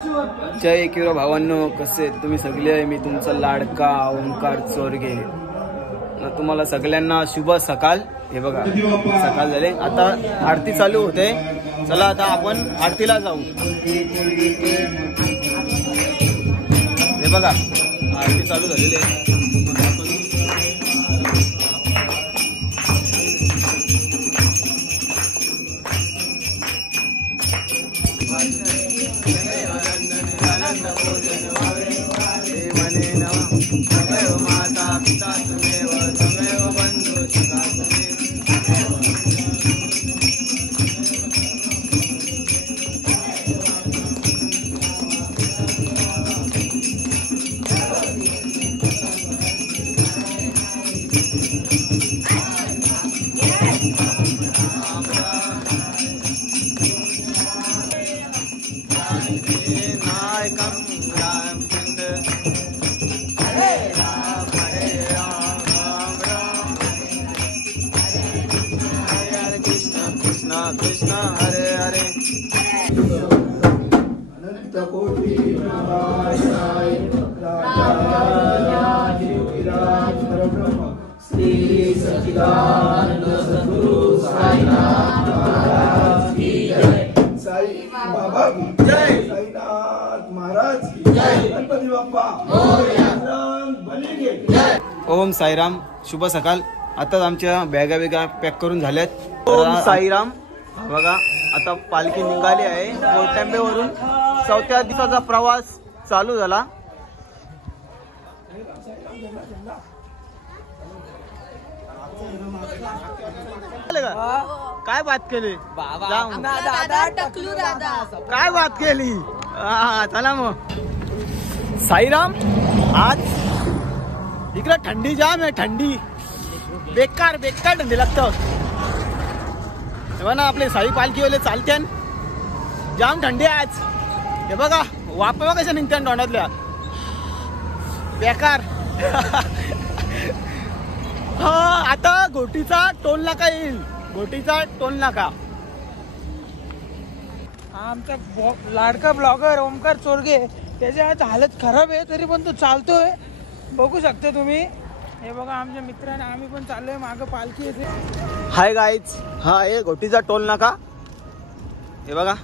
जय एकविरा भावांनो, कसे तुम्ही सगळे. मी तुमचा लाडका ओंकार चोरगे. तुम्हाला सगळ्यांना शुभ सकाळ. हे बघा सकाळ झाले, आता आरती चालू होते. चला आता आपण आरतीला जाऊ. हे बघा आरती चालू झालेली आहे. कृष्ण हरे हरे. अनंत कोटी श्री सच्चिदानंद सद्गुरु साईनाथ महाराज की जय. साई बाबा की जय. साईनाथ महाराज की जय. गणपती बाप्पा मोरया. बली की जय. ओम साईराम. शुभ सकाळ. आताच आमच्या बॅगा पॅक करून झाल्यात. ओम साईराम. बघा आता पालखी निघाली आहे गोटंबेवरून. 4थ्या दिवसाचा प्रवास चालू झाला. काय बात केली काय बात केली. चला मग साईराम. आज इकडे थंडी जाम आहे. थंडी बेकार थंडी लागतं. ना आपले साई पालखीवाले चालते जाम थंडी आज. हे बघा वापा कशा निघत्या तोंडातल्या बेकार. हा आता घोटीचा टोल नाका येईल. घोटीचा टोल नाका. आमचा लाडका ब्लॉगर ओंकार चोरगे, त्याची आज हालत खराब आहे तरी पण तो चालतोय. बघू शकता तुम्ही. हे बघा आमच्या मित्रांनी आम्ही पण चाललोय मागं पालखी येते. हाय गाईज, हा आहे घोटीचा टोल नाका. हे बघा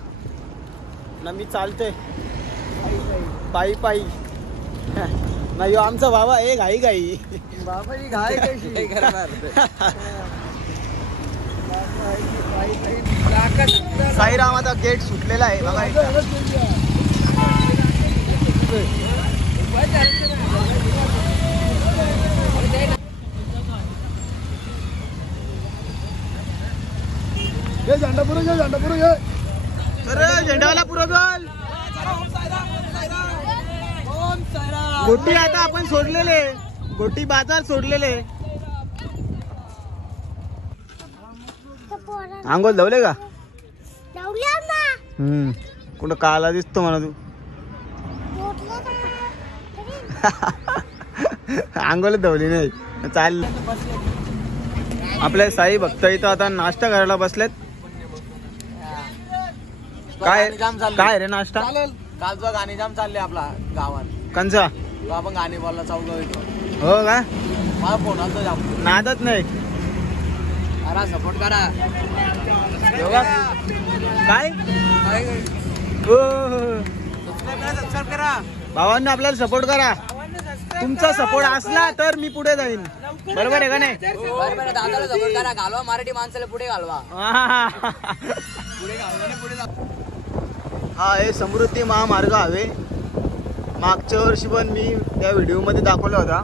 ना मी चालते पायी पायी. नाही आमचा बाबा आहे घाई बाबाची घाई कशी करणार. साईराम आता गेट सुटलेला आहे बघा. झेंडा पुरं घे. अरे झेंडावाला पुरं गोल. गोटी आता आपण सोडलेले. गोटी बाजार सोडलेले. आंघोळ धावले का. कुठं काला दिसतो मला तू. आंघोळ धावली नाही. चाल आपले साई भक्त इथं आता नाश्ता करायला बसलेत. काय रे नाश्ता. कालचा गाणी जाम चालले आपला गावात. कंचा आपण गाणी बोलला चौका येतो. हो का. मला फोन आलता जाम. नादत नाही. अरे सपोर्ट करा. काय सबस्क्राईब करा. भावांनी आपल्याला सपोर्ट करा. तुमचा सपोर्ट असला तर मी पुढे जाईन. बरोबर आहे का नाही. बरोबर. दादाला सपोर्ट करा. घालवा मराठी माणसाला पुढे घालवा. हा हे समृद्धी महामार्ग हवे. मागच्या वर्षी पण मी त्या व्हिडिओ मध्ये दाखवला होता.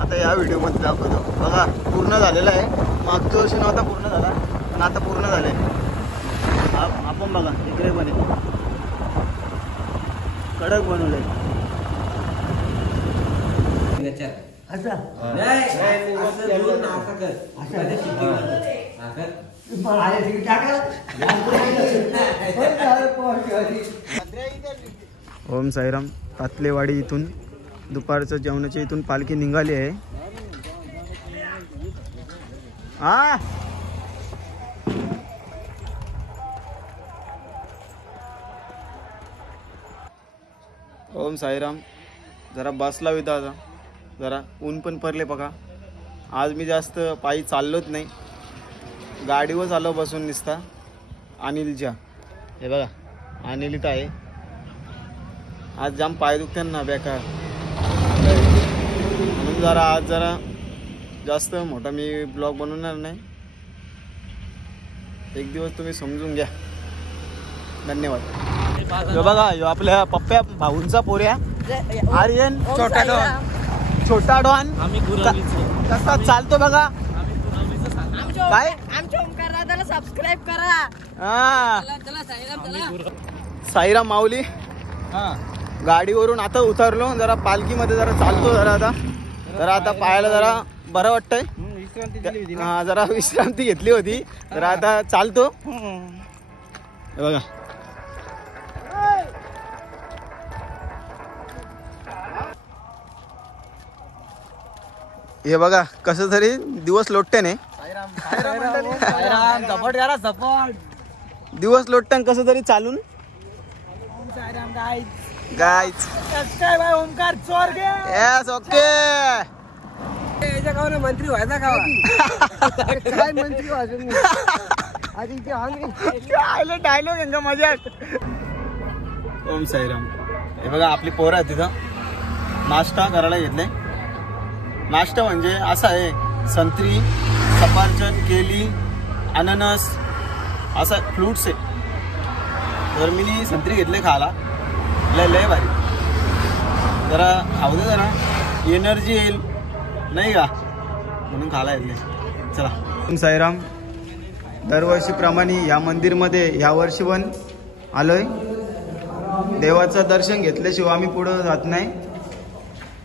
आता या व्हिडिओ मध्ये दाखवतो. बघा पूर्ण झालेला आहे. मागच्या वर्षी नव्हता पूर्ण झाला पण आता पूर्ण झाले. आपण बघा इकडे पण कडक बनवले. ओम साईराम. पातलेवाडी इथून दुपारचं जेवणाच्या इथून पालखी निघाली आहे. ओम साईराम. जरा बसला होता आता, जरा ऊन पण पडले बघा. आज मी जास्त पायी चाललोच नाही, गाडीवर आलो बसून निसता. अनिलच्या हे बघा, अनिल इथं आहे. आज जाम पाय दुखते ना बेकार, म्हणून जरा आज जरा जास्त मोठा मी ब्लॉग बनवणार नाही. एक दिवस तुम्ही समजून घ्या. धन्यवाद. यो बघा, यो आपल्या पप्प्या भाऊंचा पोऱ्या आर्यन छोटा डॉन. कसा चालतो बघा. काय आमच्या ओमकार दादाला सबस्क्राईब करा. हा चला साईराम माऊली. गाडीवरून आता उतरलो, जरा पालखीमध्ये जरा चालतो. जरा आता पायाला जरा बरं वाटतंय. हा जरा विश्रांती घेतली होती, तर आता चालतो. हे बघा, हे बघा कसं तरी दिवस लोटते ने. दिवस लोटतान कसं तरी चालून. गाईच ओमकार चोरगे. Yes, okay. याच्या गावाने मंत्री व्हायचा का? काय मंत्री व्हायचं डायलॉग यांचा मजा. ओम साईराम. हे बघा आपली पोरं आहे तिथं नाश्ता करायला घेतले. नाश्ता म्हणजे असा आहे, संत्री, सफरचंद, केली, अननस असा फ्रूट्स आहे. तर मी संत्री घेतले खायला, लय भारी. जरा खाऊ दे, जरा एनर्जी येईल नाही का, म्हणून खायला घेतले. चला. ओम साईराम. दरवर्षीप्रमाणे या मंदिरमध्ये यावर्षी पण आलोय. देवाचं दर्शन घेतल्याशिवाय आम्ही पुढं जात नाही.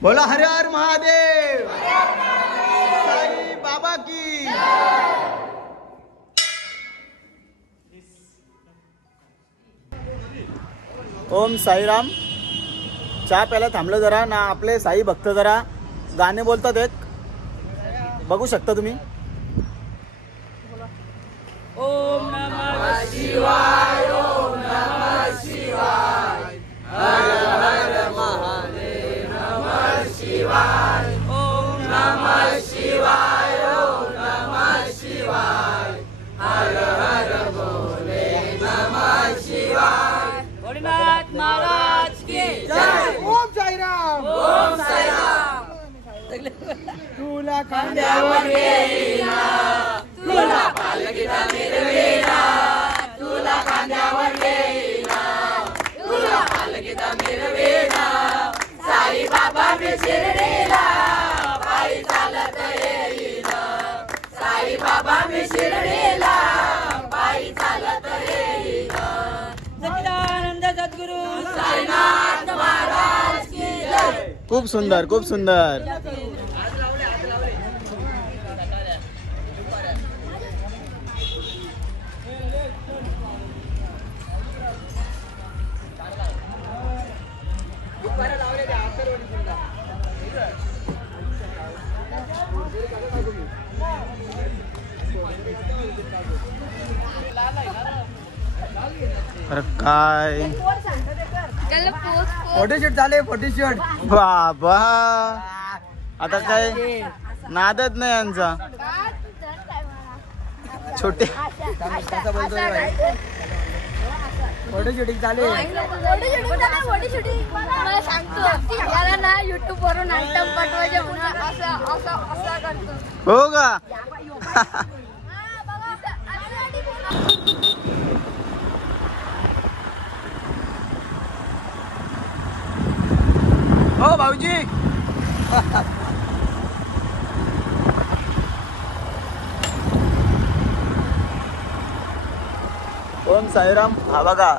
बोला हर हर महादेव. साई बाबा की. ओम साईराम. चहा प्यायला थांबलं जरा ना. आपले साई भक्त जरा गाणे बोलतात, एक बघू शकता तुम्ही. ओम नमः शिवाय, ओम नमः शिवाय, हर हर महादेव, नमः शिवाय, ओम नमः शिवाय, ओम नमः शिवाय, हर हर भोले नमः शिवाय. भोलेनाथ महाराज की जय. ओम साईराम. ओम साईराम. तुला खांद्यावर घेईना, तुला पालखीत मिरविना, तुला खांद्यावर घेईना, तुला पालखीत मिरविना. साई बाबा मी शिर्डीला पायी चालत येईना. साई बाबा मी शिर्डीला पायी चालत येईना. सच्चिदानंद सद्गुरु साईनाथ महाराज की जय. खूप सुंदर, खूप सुंदर. अरे काय फोटोशूट झाले, फोटोशूट. बाबा आता काय नादच नाही यांचा. छोटे फोटोशूटिंग झाले. मला सांगतो याला ना युट्यूब वरून आयटम पाठवायचे म्हणून असं करतो. हो का. हो भाऊजी. ओम साईराम. हा बघा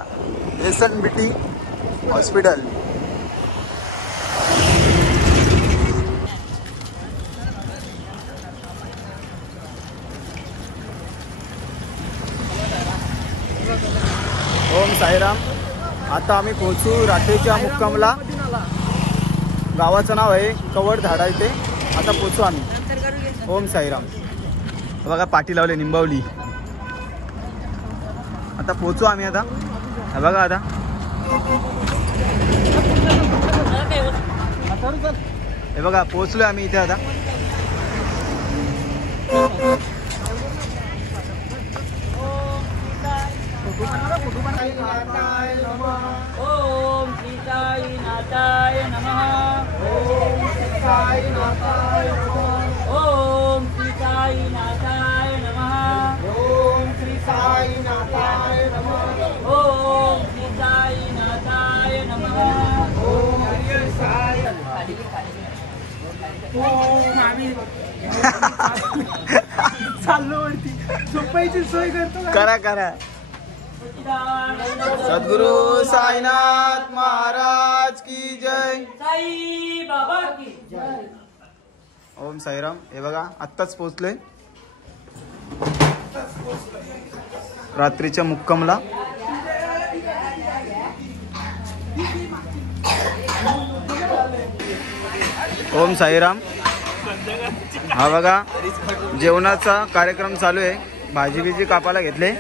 SNBT हॉस्पिटल. ओम साईराम. आता आम्ही पोहोचू राठेच्या मुक्कामला. गावाचं नाव आहे कवड झाडा. इथे आता पोहोचू आम्ही. ओम साईराम. बघा पाठी लावले निंबावली. आता पोहोचू आम्ही आता. बघा आता हे बघा पोहोचलोय आम्ही इथे आता. ओम श्री साईनाथाय नमः. ओम श्री साईनाथाय नमः. ओम श्री साईनाथाय नमः. ओम श्री साईनाथाय नमः. ओम श्री साईनाथाय नमः. ओम श्री साई. ओम आम्ही चाललो वरती. झोपायची सोय करतो. करा करा. सद्गुरु साईनाथ महाराज की जय. साई बाबा की जय. ओम साईराम. हे बघा आत्ताच पोहोचलोय रात्रीच्या मुक्कामला. ओम साईराम. हा बघा जेवणाचा कार्यक्रम चालू आहे. भाजी बिजी कापायला घेतले.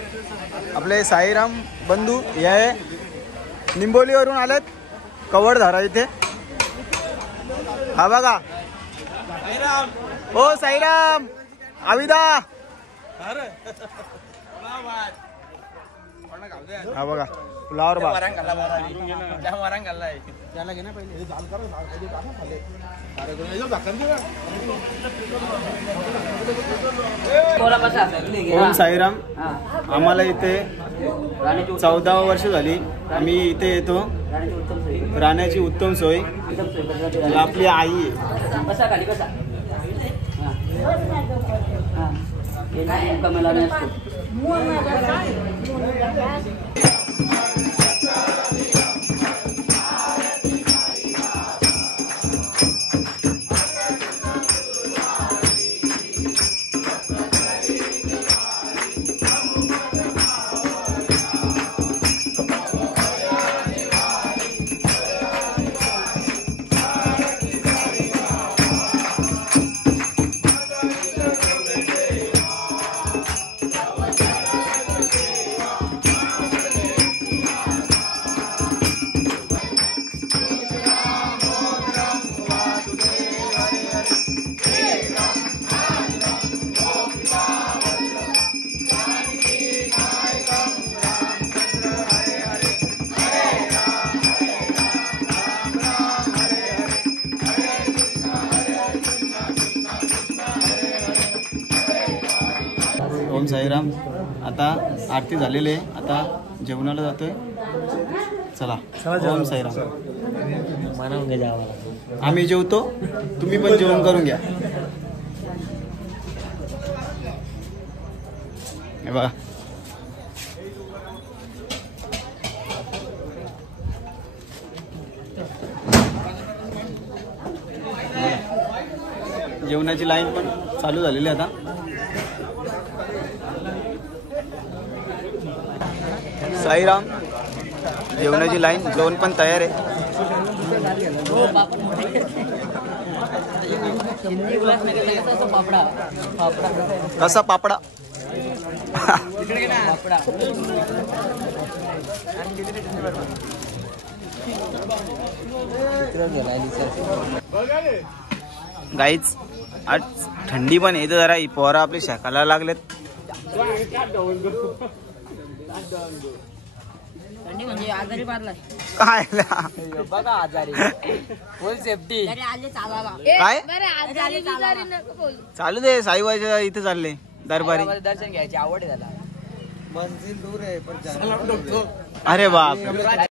आपले साईराम बंधू हे निंबोलीवरून आलेत कवडधारा इथे. हा बघा ओ साईराम आविदा. हा बघा फ्लावर बा. ओम साईराम. आम्हाला इथे 14 वर्ष झाली. आम्ही इथे येतो. राहण्याची उत्तम सोय. आपली आई ओम साईराम. आता आरती झालेली आहे. आता जेवणाला जातोय. चला ओम साईराम. आम्ही जेवतो. तुम्ही पण जेवण करून घ्या. हे बघा जेवणाची लाईन पण चालू झालेली आता. साईराम जेवणाची लाईन. जेवण पण तयार आहे. कसा पापडा. गाईच आज थंडी पण येते जरा. ही पोरं आपली शेकायला लागलेत. म्हणजे आजारी पाडलाय काय बघा आजारी फुल सेफ्टी. काय चालू दे. साईबाईच्या इथे चालले दरबारी. दर्शन घ्यायची आवड आहे त्याला. मंजिल दूर आहे पण अरे बाप.